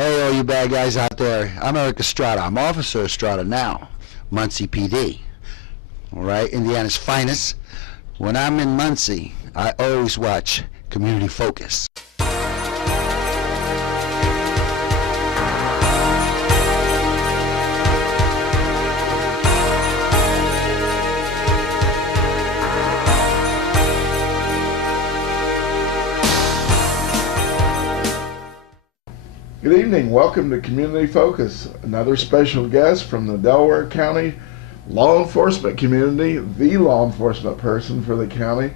Hey, all you bad guys out there. I'm Eric Estrada. I'm Officer Estrada now, Muncie PD. All right, Indiana's finest. When I'm in Muncie, I always watch Community Focus. Good evening. Welcome to Community Focus. Another special guest from the Delaware County law enforcement community, the law enforcement person for the county,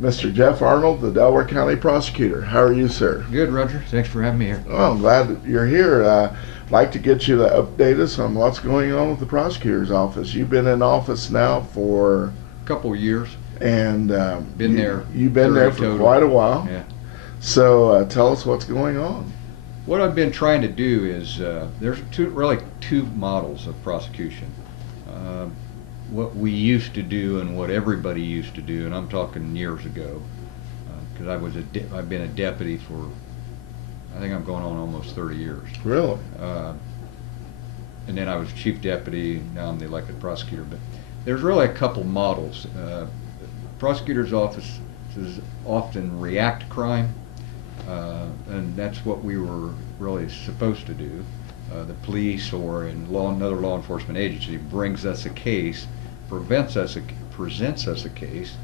Mr. Jeff Arnold, the Delaware County Prosecutor. How are you, sir? Good, Roger. Thanks for having me here. Oh, I'm glad that you're here. I'd like to get you to update us on what's going on with the prosecutor's office. You've been in office now for A couple of years. and You've been there for total. quite a while. Yeah. So tell us what's going on. What I've been trying to do is there's really two models of prosecution. What we used to do and what everybody used to do, and I'm talking years ago, because I've been a deputy for, I think I'm going on almost 30 years. Really? And then I was chief deputy. Now I'm the elected prosecutor. But there's really a couple models. Prosecutor's offices often react to crime. And that's what we were really supposed to do. The police or another law enforcement agency brings us a case, presents us a case,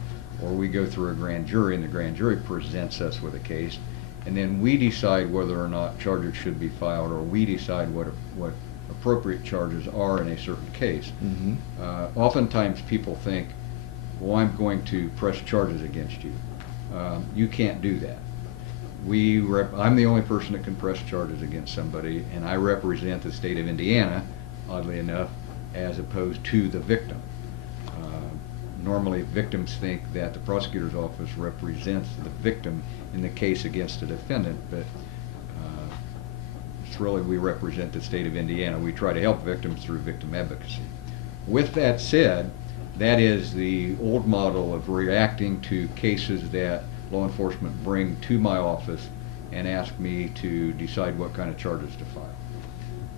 or we go through a grand jury and the grand jury presents us with a case, and then we decide whether or not charges should be filed, or we decide what appropriate charges are in a certain case. Mm-hmm. Oftentimes people think, well, I'm going to press charges against you. You can't do that. I'm the only person that can press charges against somebody, and I represent the state of Indiana, oddly enough, as opposed to the victim. Normally victims think that the prosecutor's office represents the victim in the case against the defendant, but it's really we represent the state of Indiana. We try to help victims through victim advocacy. With that said, that is the old model of reacting to cases that law enforcement bring to my office and ask me to decide what kind of charges to file.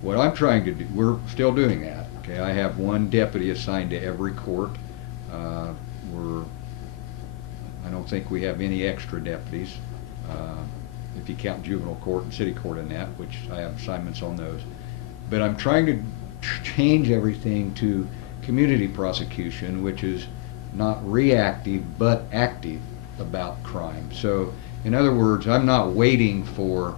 What I'm trying to do, we're still doing that. Okay, I have one deputy assigned to every court. I don't think we have any extra deputies, if you count juvenile court and city court in that, which I have assignments on those. But I'm trying to change everything to community prosecution, which is not reactive but active about crime. So in other words, I'm not waiting for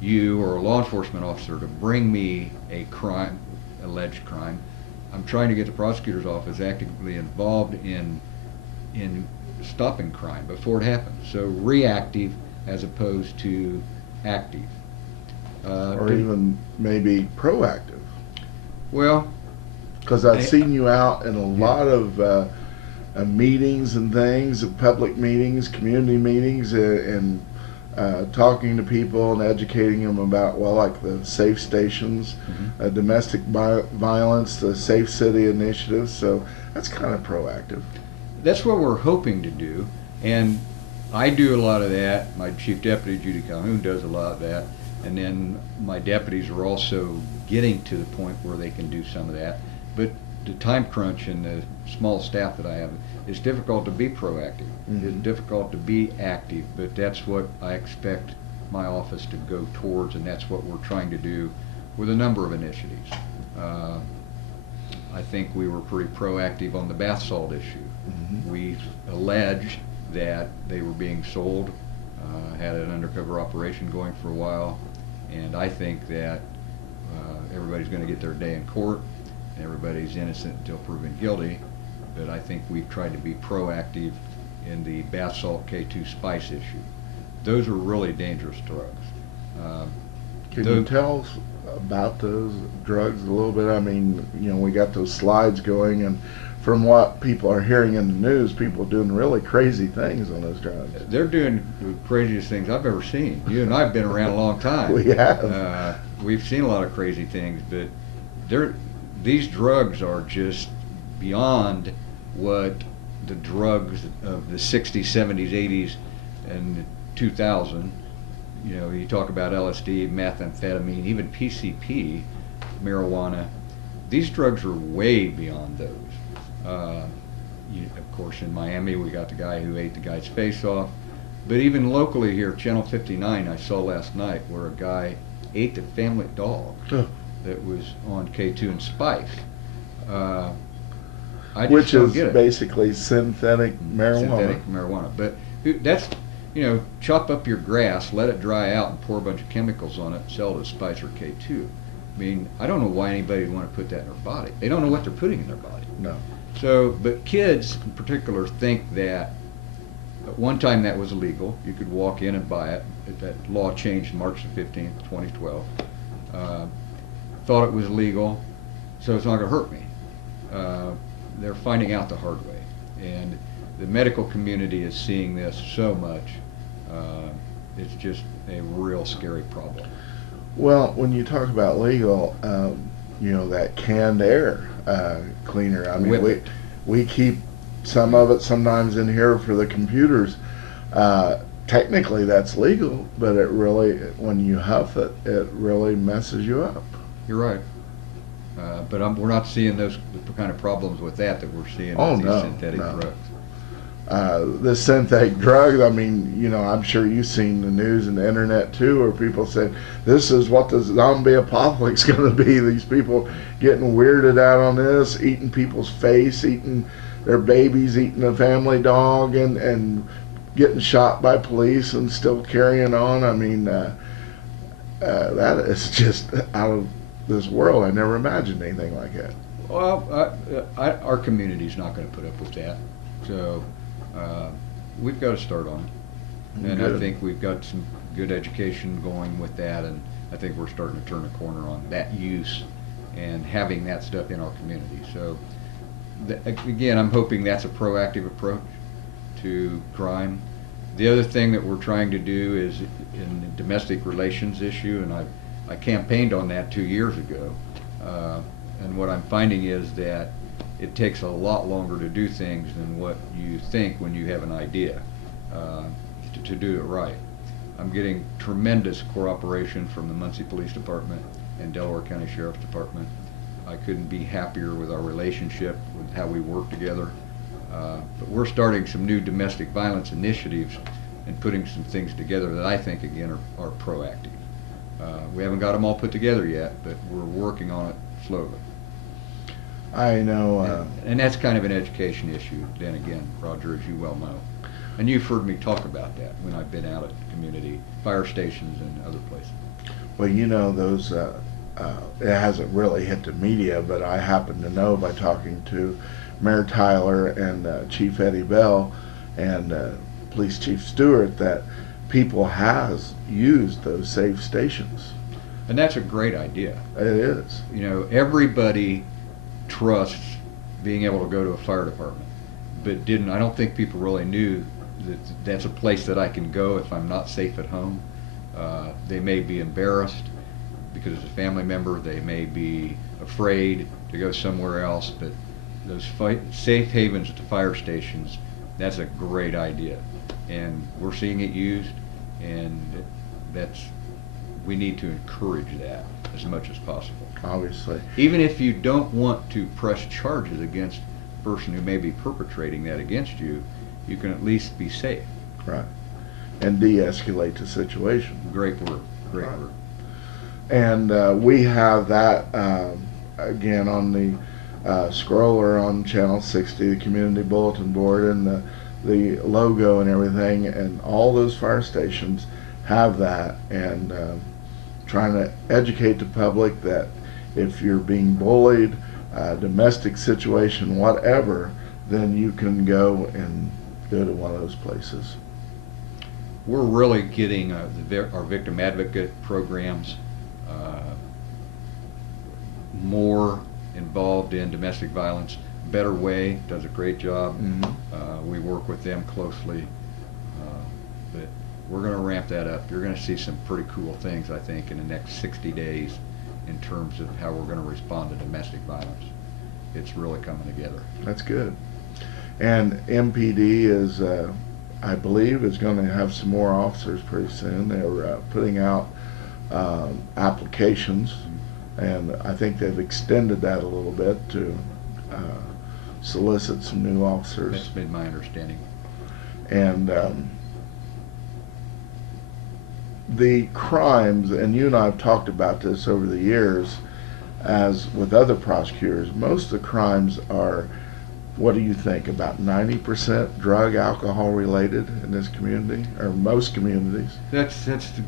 you or a law enforcement officer to bring me a crime, alleged crime. I'm trying to get the prosecutor's office actively involved in stopping crime before it happens. So reactive as opposed to active. Or even maybe proactive. Well, because I've seen you out in a lot of meetings and things, public meetings, community meetings, and talking to people and educating them about, well, like the safe stations, mm-hmm. Domestic violence, the Safe City initiative. So that's kind of proactive. That's what we're hoping to do, and I do a lot of that. My chief deputy, Judy Calhoun, does a lot of that, and then my deputies are also getting to the point where they can do some of that. But the time crunch and the small staff that I have, it's difficult to be proactive. Mm-hmm. It's difficult to be active, but that's what I expect my office to go towards, and that's what we're trying to do with a number of initiatives. I think we were pretty proactive on the bath salt issue. Mm-hmm. We alleged that they were being sold, had an undercover operation going for a while, and I think that everybody's going to get their day in court. Everybody's innocent until proven guilty, but I think we've tried to be proactive in the bath salt K2 spice issue. Those are really dangerous drugs. Can you tell us about those drugs a little bit? I mean, you know, we got those slides going, and from what people are hearing in the news, people are doing really crazy things on those drugs. They're doing the craziest things I've ever seen. You and I have been around a long time. We have. We've seen a lot of crazy things, but these drugs are just beyond what the drugs of the 60s, 70s, 80s, and 2000 You know, you talk about LSD, methamphetamine, even PCP, marijuana. These drugs are way beyond those. Of course, in Miami, we got the guy who ate the guy's face off. But even locally here, Channel 59, I saw last night where a guy ate the family dog that was on K2 and Spice. Which is basically synthetic marijuana. Synthetic marijuana. But that's, you know, chop up your grass, let it dry out, and pour a bunch of chemicals on it, and sell it as Spice or K2. I mean, I don't know why anybody would want to put that in their body. They don't know what they're putting in their body. No. So, but kids in particular think that at one time that was illegal. You could walk in and buy it. That law changed March the 15th, 2012. Thought it was legal, so it's not going to hurt me. They're finding out the hard way. And the medical community is seeing this so much. It's just a real scary problem. Well, when you talk about legal, you know, that canned air cleaner, I mean, we keep some of it sometimes in here for the computers. Technically that's legal, but it really, when you huff it, it really messes you up. You're right. But we're not seeing the kind of problems with that we're seeing with these synthetic drugs. The synthetic drugs, I mean, you know, I'm sure you've seen the news and the internet too, where people say, this is what the zombie apocalypse is going to be. These people getting weirded out on this, eating people's face, eating their babies, eating a family dog, and getting shot by police and still carrying on. I mean, that is just out of this world. I never imagined anything like that. Well, our community's not going to put up with that. So we've got to start on it. And Good. I think we've got some good education going with that, and I think we're starting to turn a corner on that use and having that stuff in our community. So again, I'm hoping that's a proactive approach to crime. The other thing that we're trying to do is in the domestic relations issue, and I campaigned on that 2 years ago. And what I'm finding is that it takes a lot longer to do things than what you think when you have an idea to do it right. I'm getting tremendous cooperation from the Muncie Police Department and Delaware County Sheriff's Department. I couldn't be happier with our relationship, with how we work together. But we're starting some new domestic violence initiatives and putting some things together that I think, again, are proactive. We haven't got them all put together yet, but we're working on it slowly. I know. And that's kind of an education issue, then again, Roger, as you well know. And you've heard me talk about that when I've been out at community fire stations and other places. Well, you know, those, it hasn't really hit the media, but I happen to know by talking to Mayor Tyler and Chief Eddie Bell and Police Chief Stewart that people has used those safe stations. And that's a great idea. It is. You know, everybody trusts being able to go to a fire department, but I don't think people really knew that that's a place that I can go if I'm not safe at home. They may be embarrassed because it's a family member, they may be afraid to go somewhere else, but those safe havens at the fire stations, that's a great idea. And we're seeing it used, and we need to encourage that as much as possible. Obviously. Even if you don't want to press charges against the person who may be perpetrating that against you, you can at least be safe. Right. And de-escalate the situation. Great word. Great Right. word. And we have that again on the scroller on Channel 60, the community bulletin board, and the logo and everything, and all those fire stations have that, and trying to educate the public that if you're being bullied, domestic situation, whatever, then you can go to one of those places. We're really getting our victim advocate programs more involved in domestic violence. Better Way does a great job. Mm-hmm. We work with them closely, but we're going to ramp that up. You're going to see some pretty cool things, I think, in the next 60 days in terms of how we're going to respond to domestic violence. It's really coming together. That's good. And MPD is I believe, is going to have some more officers pretty soon. They're putting out applications, and I think they've extended that a little bit to solicit some new officers. That's been my understanding. And the crimes, and you and I have talked about this over the years, as with other prosecutors, most of the crimes are, what do you think, about 90% drug, alcohol related in this community, or most communities? That's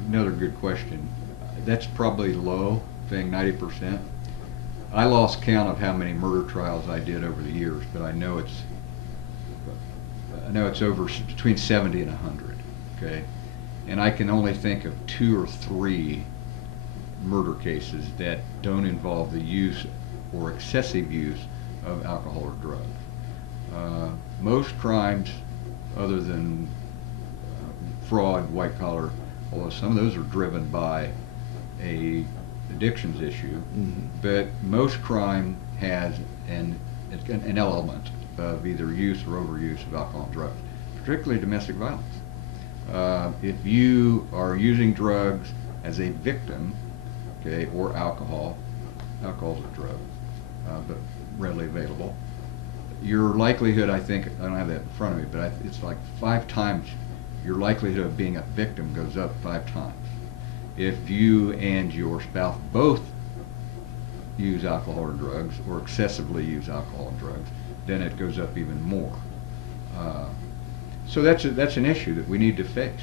another good question. That's probably low, saying 90%. I lost count of how many murder trials I did over the years, but I know it's over between 70 and 100. Okay, and I can only think of 2 or 3 murder cases that don't involve the use or excessive use of alcohol or drugs. Most crimes, other than fraud, white collar, although some of those are driven by a addictions issue, but most crime has an element of either use or overuse of alcohol and drugs, particularly domestic violence. If you are using drugs as a victim, okay, or alcohol's a drug, but readily available, your likelihood, I think, I don't have that in front of me, but it's like 5 times, your likelihood of being a victim goes up 5 times. If you and your spouse both use alcohol or drugs, or excessively use alcohol and drugs, then it goes up even more. So that's an issue that we need to fix.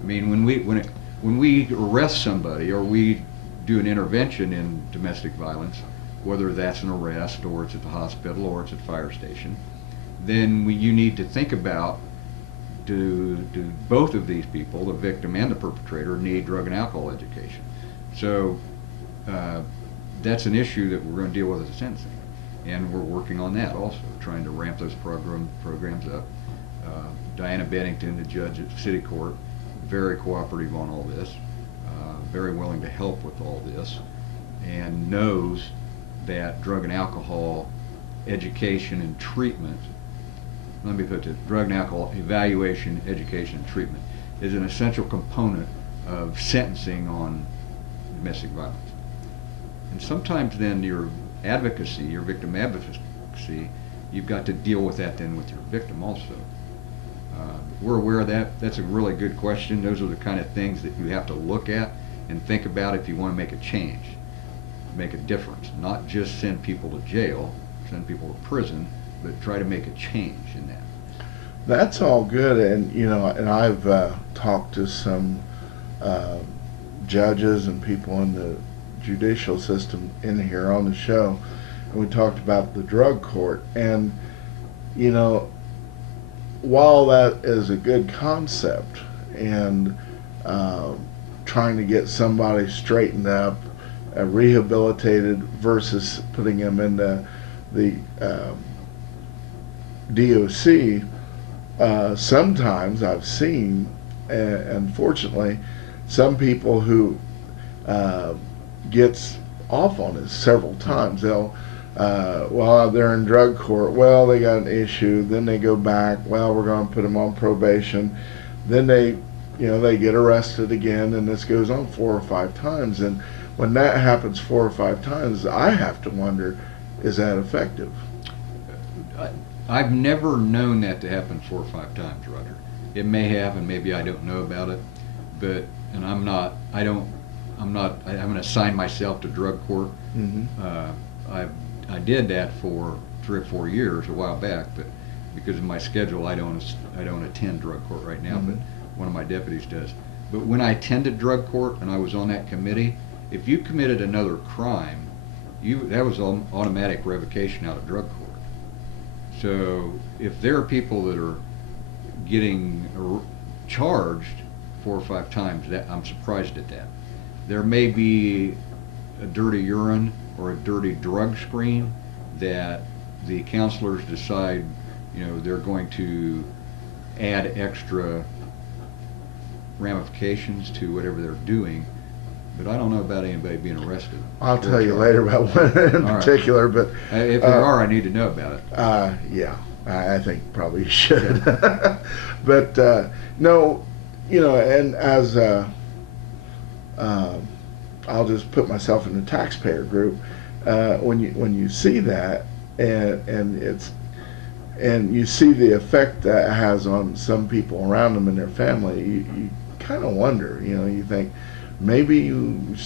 I mean, when we arrest somebody, or we do an intervention in domestic violence, whether that's an arrest, or it's at the hospital, or it's at the fire station, then you need to think about, do both of these people, the victim and the perpetrator, need drug and alcohol education? So that's an issue that we're going to deal with at sentencing, and we're working on that also, trying to ramp those programs up. Diana Bennington, the judge at City Court, very cooperative on all this, very willing to help with all this, and knows that drug and alcohol education and treatment, let me put it, drug and alcohol evaluation, education, and treatment is an essential component of sentencing on domestic violence. And sometimes then your advocacy, your victim advocacy, you've got to deal with that then with your victim also. We're aware of that. That's a really good question. Those are the kind of things that you have to look at and think about if you want to make a change, make a difference. Not just send people to jail, send people to prison, but try to make a change in that. That's all good, and and I've talked to some judges and people in the judicial system in here on the show, and we talked about the drug court, and while that is a good concept, and trying to get somebody straightened up, rehabilitated, versus putting them into the DOC, sometimes I've seen, unfortunately, some people who gets off on it several times. They'll well, they're in drug court, well, they got an issue, then they go back, well, we're going to put them on probation, then they get arrested again, and this goes on 4 or 5 times. And when that happens 4 or 5 times, I have to wonder, is that effective? I've never known that to happen 4 or 5 times, Roger. It may have, and maybe I don't know about it, but, and I haven't assigned myself to drug court. I did that for 3 or 4 years a while back, but because of my schedule, I don't attend drug court right now, but one of my deputies does. But when I attended drug court and I was on that committee, if you committed another crime, that was automatic revocation out of drug court. So if there are people that are getting charged 4 or 5 times, I'm surprised at that. There may be a dirty urine or a dirty drug screen that the counselors decide, they're going to add extra ramifications to whatever they're doing, but I don't know about anybody being arrested. I'll tell you later about one in particular, but if there are, I need to know about it. Yeah, I think probably you should. But no, you know, and as I'll just put myself in the taxpayer group. When you see that, and you see the effect that has on some people around them and their family, you kind of wonder. You know, you think maybe you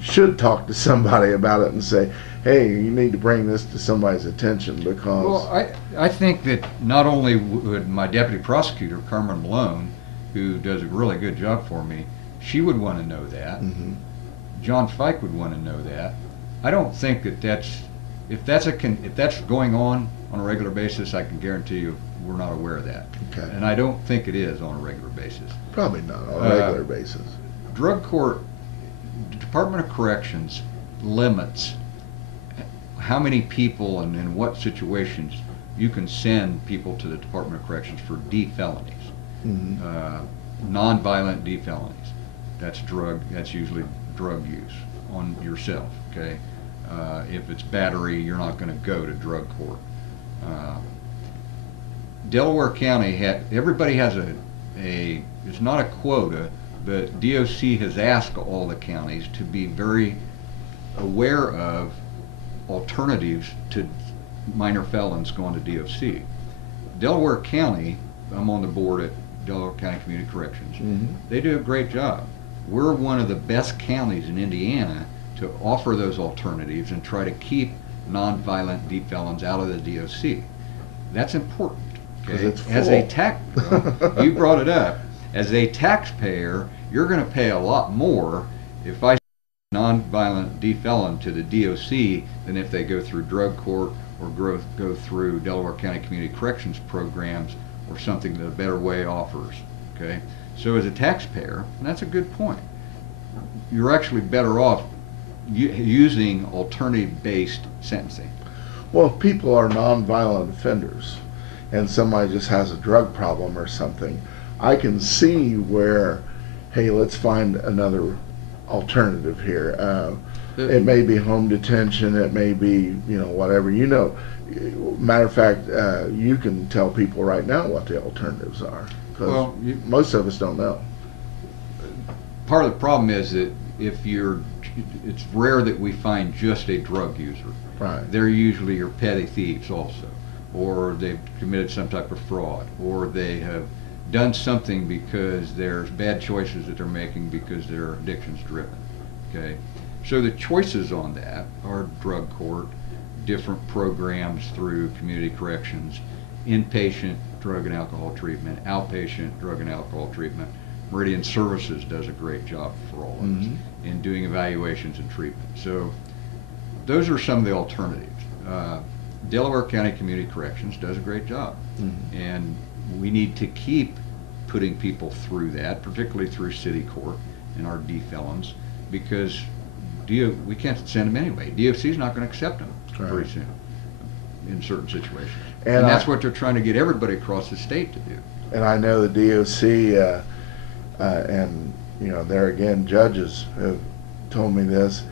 should talk to somebody about it and say, hey, you need to bring this to somebody's attention, because. Well, I think that not only would my deputy prosecutor, Carmen Malone, who does a really good job for me, she would want to know that. Mm-hmm. John Fike would want to know that. I don't think that if that's going on a regular basis, I can guarantee you we're not aware of that. Okay. And I don't think it is on a regular basis. Probably not on a regular basis. Drug court, the Department of Corrections limits how many people and in what situations you can send people to the Department of Corrections for D felonies, Mm-hmm. non-violent D felonies. That's usually drug use on yourself. Okay, if it's battery, you're not going to go to drug court. Delaware County everybody has it's not a quota, but DOC has asked all the counties to be very aware of alternatives to minor felons going to DOC. Delaware County, I'm on the board at Delaware County Community Corrections. Mm-hmm. They do a great job. We're one of the best counties in Indiana to offer those alternatives and try to keep non-violent D felons out of the DOC. That's important. Okay? It's full. As a you brought it up. As a taxpayer, you're going to pay a lot more if I non-violent D felon to the DOC than if they go through drug court or go through Delaware County Community Corrections programs or something that a Better Way offers. Okay, so as a taxpayer, and that's a good point, you're actually better off using alternative-based sentencing. Well, if people are non-violent offenders and somebody just has a drug problem or something, I can see where, hey, let's find another alternative here. It may be home detention, it may be, whatever. Matter of fact, you can tell people right now what the alternatives are, because most of us don't know. Part of the problem is that it's rare that we find just a drug user. Right. They're usually your petty thieves also, or they've committed some type of fraud, or they have done something because there's bad choices that they're making because their addiction's driven. Okay, so the choices on that are drug court, different programs through community corrections, inpatient drug and alcohol treatment, outpatient drug and alcohol treatment. Meridian Services does a great job for all of us in doing evaluations and treatment. So those are some of the alternatives. Delaware County Community Corrections does a great job, and we need to keep putting people through that, particularly through city court and our D felons, because we can't send them anyway. DOC is not going to accept them very soon in certain situations, and that's what they're trying to get everybody across the state to do. And I know the DOC and there again, judges have told me this.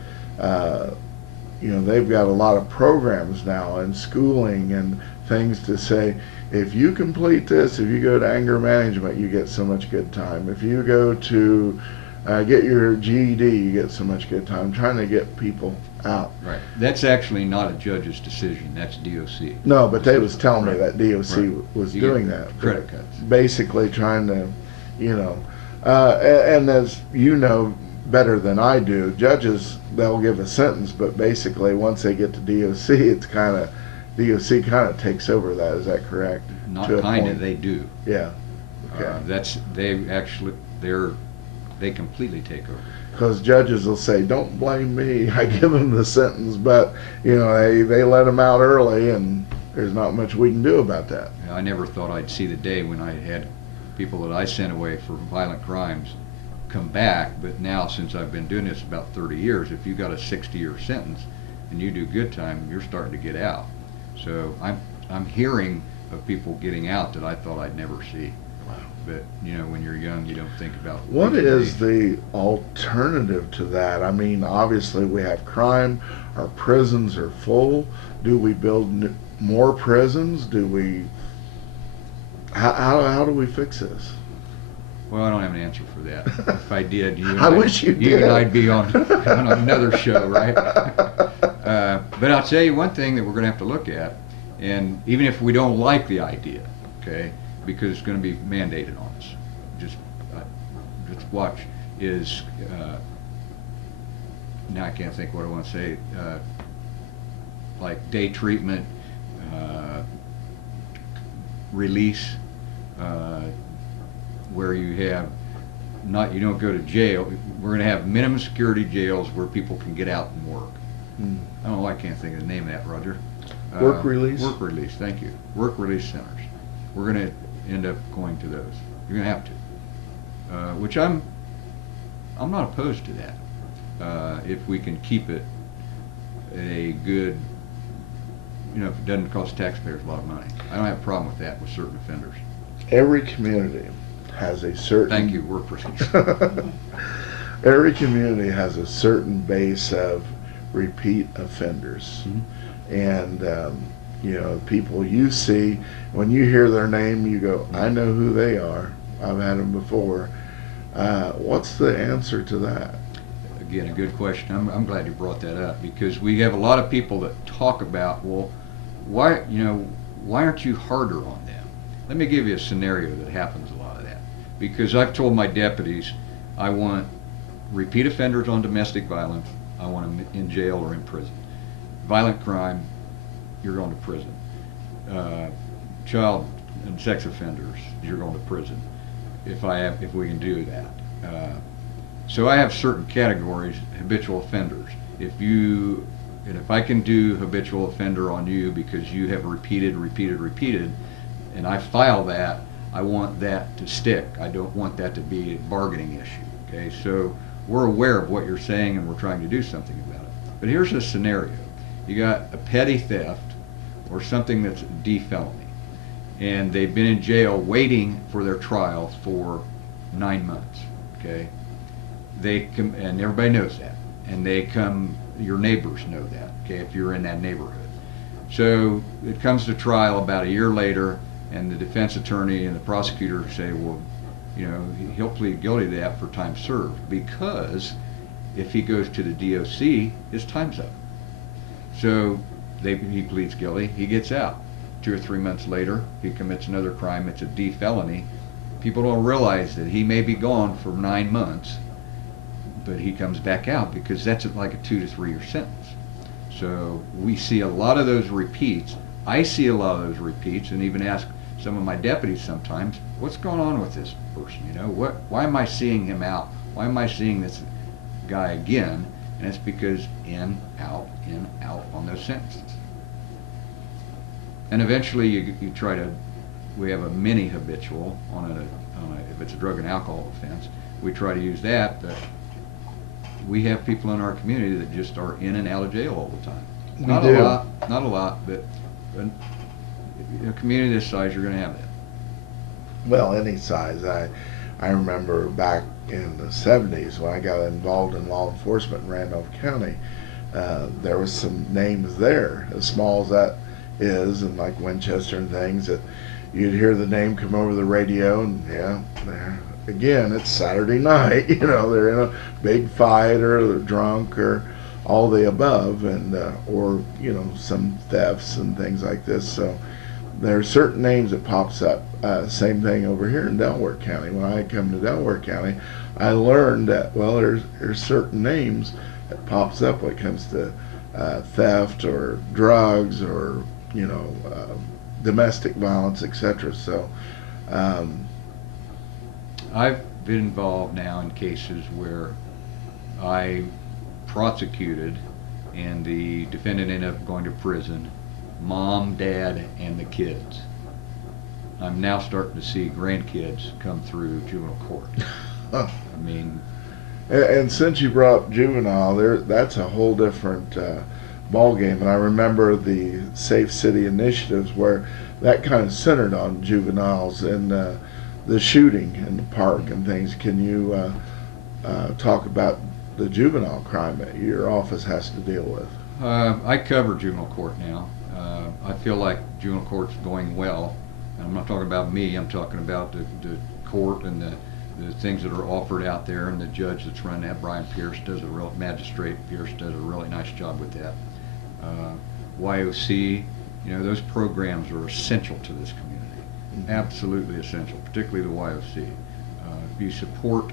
They've got a lot of programs now and schooling and things to say, if you complete this, if you go to anger management, you get so much good time. If you go to get your GED, you get so much good time. Trying to get people out. Right. That's actually not a judge's decision. That's DOC. No, but they was telling me that DOC was doing that. Credit cuts. Basically trying to, and as you know better than I do, judges, they'll give a sentence, but basically once they get to DOC, it's DOC kind of takes over that. Is that correct? Not kind of, they do. Yeah. Okay. They completely take over. Because judges will say, "Don't blame me. I give them the sentence," but they let them out early, and there's not much we can do about that. I never thought I'd see the day when I had people that I sent away for violent crimes come back, but now since I've been doing this about 30 years, if you got a 60-year sentence and you do good time, you're starting to get out. So I'm hearing of people getting out that I thought I'd never see. Wow. But when you're young, you don't think about what is the alternative to that. I mean, obviously we have crime, our prisons are full. Do we build more prisons? Do we How do we fix this? Well, I don't have an answer for that. If I did, I wish you did. and I'd be on another show, right? But I'll tell you one thing that we're going to have to look at, and even if we don't like the idea, okay, because it's going to be mandated on us. Just watch. Is now I can't think what I want to say. Like day treatment, release. Where you have you don't go to jail. We're going to have minimum security jails where people can get out and work. I don't know why I can't think of the name of that, Roger. Work release? Work release, thank you. Work release centers. We're going to end up going to those. You're going to have to. Which I'm not opposed to that. If we can keep it a good, if it doesn't cost taxpayers a lot of money. I don't have a problem with that with certain offenders. Every community has a certain... Thank you, work release. Every community has a certain base of repeat offenders. And, people you see, when you hear their name, you go, I know who they are. I've had them before. What's the answer to that? Again, a good question. I'm glad you brought that up, because we have a lot of people that talk about, well, why aren't you harder on them? Let me give you a scenario that happens a lot of that. Because I've told my deputies, I want repeat offenders on domestic violence, I want them in jail or in prison. Violent crime, you're going to prison. Child and sex offenders, you're going to prison. If we can do that. So I have certain categories, habitual offenders. If I can do habitual offender on you because you have repeated, and I file that, I want that to stick. I don't want that to be a bargaining issue, okay? So we're aware of what you're saying and we're trying to do something about it. But here's a scenario. You got a petty theft or something that's a D felony, and they've been in jail waiting for their trial for 9 months, okay? They come, and everybody knows that, and they come, your neighbors know that, okay, if you're in that neighborhood. So it comes to trial about a year later, and the defense attorney and the prosecutor say, well, he'll plead guilty to that for time served, because if he goes to the DOC, his time's up. So he pleads guilty, he gets out. 2 or 3 months later, he commits another crime, it's a D felony. People don't realize that he may be gone for 9 months, but he comes back out because that's like a 2 to 3 year sentence. So we see a lot of those repeats. I see a lot of those repeats, and even ask some of my deputies sometimes, what's going on with this person? Why am I seeing him out? Why am I seeing this guy again? And it's because in, out on those sentences. And eventually you try to, we have a mini habitual if it's a drug and alcohol offense, we try to use that, but we have people in our community that just are in and out of jail all the time. Not a lot, but in a community this size, you're going to have that. Well, any size. I remember back in the 70s when I got involved in law enforcement in Randolph County, there was some names there, as small as that is, and like Winchester and things, that you'd hear the name come over the radio, and again, it's Saturday night, they're in a big fight, or they're drunk, or all the above, and or some thefts and things like this. So there are certain names that pops up. Same thing over here in Delaware County. When I come to Delaware County, I learned that, well, there's certain names that pops up when it comes to theft or drugs or domestic violence, etc. So I've been involved now in cases where I prosecuted and the defendant ended up going to prison, mom, dad, and the kids. I'm now starting to see grandkids come through juvenile court. Huh. I mean, and since you brought up juvenile, that's a whole different ball game. And I remember the Safe City initiatives where that kind of centered on juveniles and the shooting in the park and things. Can you talk about the juvenile crime that your office has to deal with? I cover juvenile court now. I feel like juvenile court's going well. I'm not talking about me, I'm talking about the court and the things that are offered out there, and the judge that's running that, Brian Pierce, Magistrate Pierce does a really nice job with that. YOC, those programs are essential to this community, absolutely essential, particularly the YOC. If you support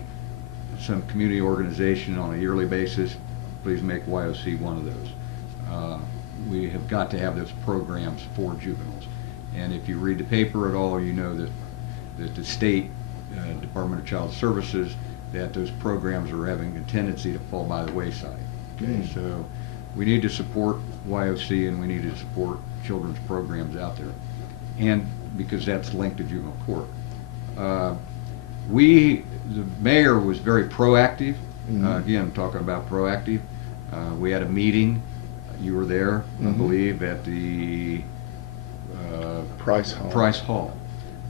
some community organization on a yearly basis, please make YOC one of those. We have got to have those programs for juveniles. And if you read the paper at all, you know that the state Department of Child Services, that those programs are having a tendency to fall by the wayside. Okay, so we need to support YOC, and we need to support children's programs out there, and because that's linked to juvenile court. The mayor was very proactive. Again, talking about proactive. We had a meeting. You were there, I believe, at the Price Hall.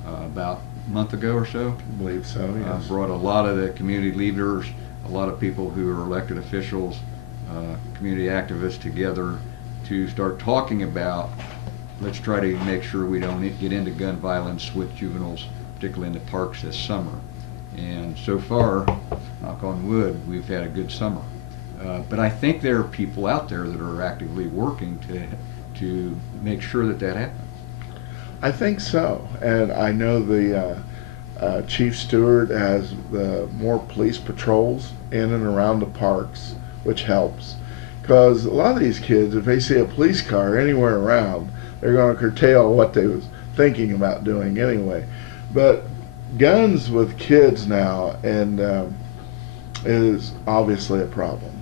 About a month ago or so. I believe so, yes. Brought a lot of the community leaders, a lot of people who are elected officials, community activists together to start talking about, let's try to make sure we don't get into gun violence with juveniles, particularly in the parks this summer. And so far, knock on wood, we've had a good summer. But I think there are people out there that are actively working to make sure that happens. I think so, and I know the Chief Stewart has more police patrols in and around the parks, which helps. Because a lot of these kids, if they see a police car anywhere around, they're going to curtail what they was thinking about doing anyway. But guns with kids now is obviously a problem.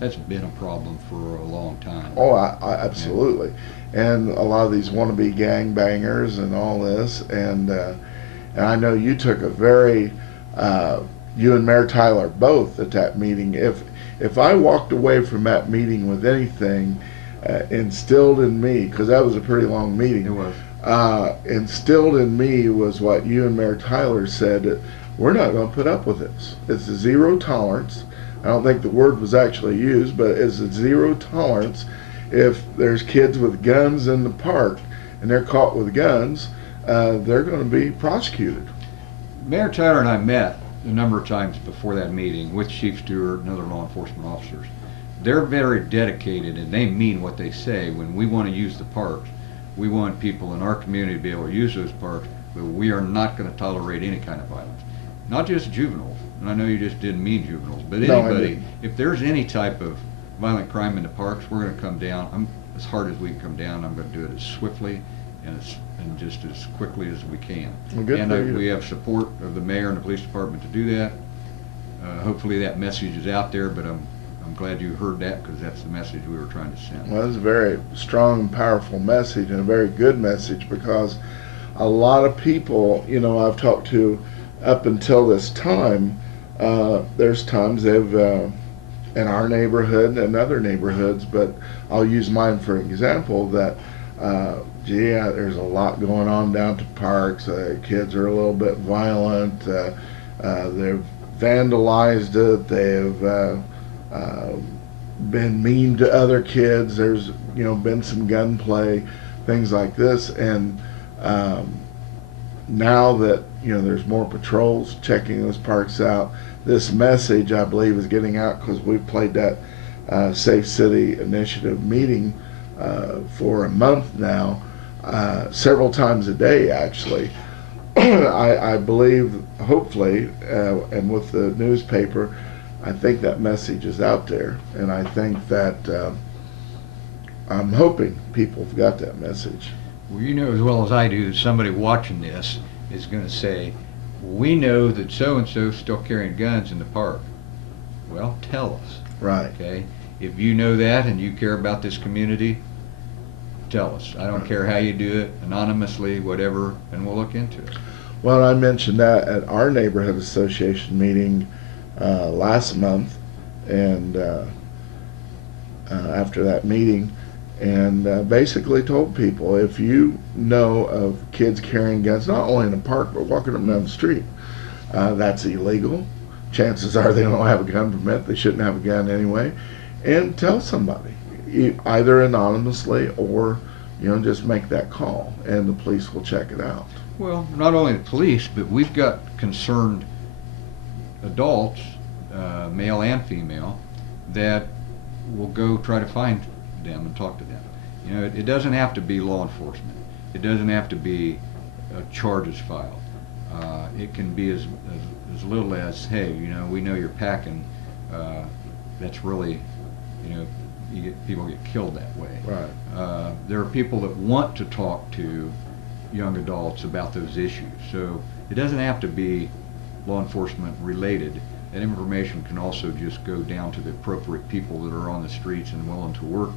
That's been a problem for a long time. Oh, I absolutely. And a lot of these wannabe gangbangers and all this, and I know you took a very, you and Mayor Tyler both at that meeting. If I walked away from that meeting with anything instilled in me, because that was a pretty long meeting. It was. Instilled in me was what you and Mayor Tyler said, that we're not going to put up with this. It's a zero tolerance. I don't think the word was actually used, but it's a zero tolerance. If there's kids with guns in the park and they're caught with guns, they're going to be prosecuted. Mayor Tyler and I met a number of times before that meeting with Chief Stewart and other law enforcement officers. They're very dedicated, and they mean what they say. When we want to use the parks, we want people in our community to be able to use those parks, but we are not going to tolerate any kind of violence. Not just juveniles, and I know you just didn't mean juveniles, but anybody, if there's any type of violent crime in the parks, we're going to come down as hard as we can come down. I'm going to do it as swiftly and just as quickly as we can. And we have support of the mayor and the police department to do that. Hopefully that message is out there, but I'm glad you heard that, because that's the message we were trying to send. Well, it's a very strong and powerful message, and a very good message, because a lot of people, I've talked to up until this time, there's times they've, in our neighborhood and other neighborhoods, but I'll use mine for example, that there's a lot going on down to parks. Kids are a little bit violent. They've vandalized it. They've been mean to other kids. There's been some gunplay, things like this, and now that there's more patrols checking those parks out, this message, I believe, is getting out, because we've played that Safe City Initiative meeting for a month now, several times a day actually. I believe, hopefully, and with the newspaper, I think that message is out there, and I think that I'm hoping people have got that message. Well, you know as well as I do that somebody watching this is going to say, we know that so-and-so is still carrying guns in the park. Well, tell us. Right. Okay? If you know that and you care about this community, tell us. I don't care how you do it, anonymously, whatever, and we'll look into it. Well, I mentioned that at our neighborhood association meeting last month, and after that meeting, and basically told people, if you know of kids carrying guns, not only in the park, but walking up and down the street, that's illegal. Chances are they don't have a gun permit. They shouldn't have a gun anyway. And tell somebody, either anonymously or just make that call, and the police will check it out. Well, not only the police, but we've got concerned adults, male and female, that will go try to find them and talk to them. You know, it doesn't have to be law enforcement. It doesn't have to be charges filed. It can be as little as, hey, you know, we know you're packing. That's really, you know, people get killed that way. Right. There are people that want to talk to young adults about those issues. So it doesn't have to be law enforcement related. That information can also just go down to the appropriate people that are on the streets and willing to work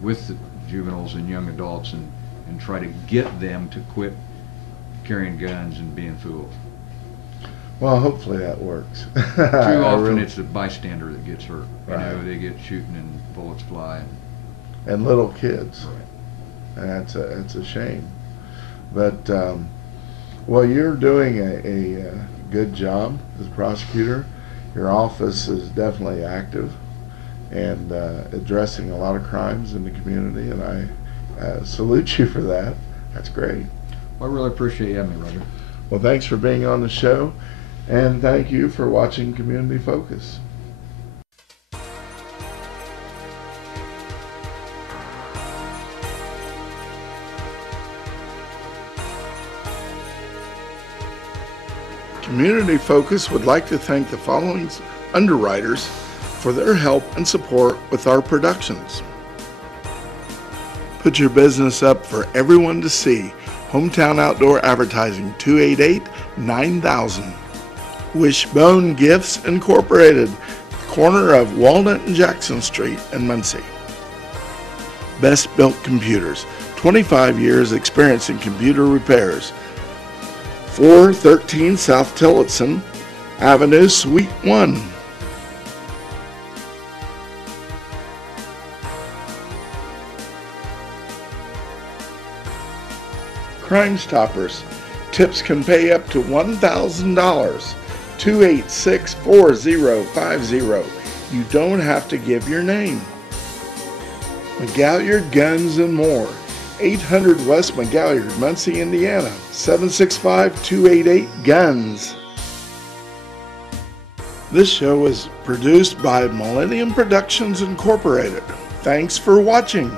with the juveniles and young adults and try to get them to quit carrying guns and being fools. Well, hopefully that works. Too often it's the bystander that gets hurt. You Right. know, they get shooting and bullets fly. And little kids. Right. And it's a shame. But, well, you're doing a good job as a prosecutor. Your office is definitely active and addressing a lot of crimes in the community, and I salute you for that. That's great. Well, I really appreciate you having me, Roger. Well, thanks for being on the show, and thank you for watching Community Focus. Community Focus would like to thank the following underwriters for their help and support with our productions. Put your business up for everyone to see. Hometown Outdoor Advertising, 288-9000. Wishbone Gifts Incorporated, corner of Walnut and Jackson Street in Muncie. Best Built Computers, 25 years experience in computer repairs. 413 South Tillotson Avenue, Suite 1. Crime Stoppers. Tips can pay up to $1,000. 286-4050. You don't have to give your name. McGalliard Guns and More. 800 West McGalliard, Muncie, Indiana. 765-288-GUNS. This show is produced by Millennium Productions Incorporated. Thanks for watching.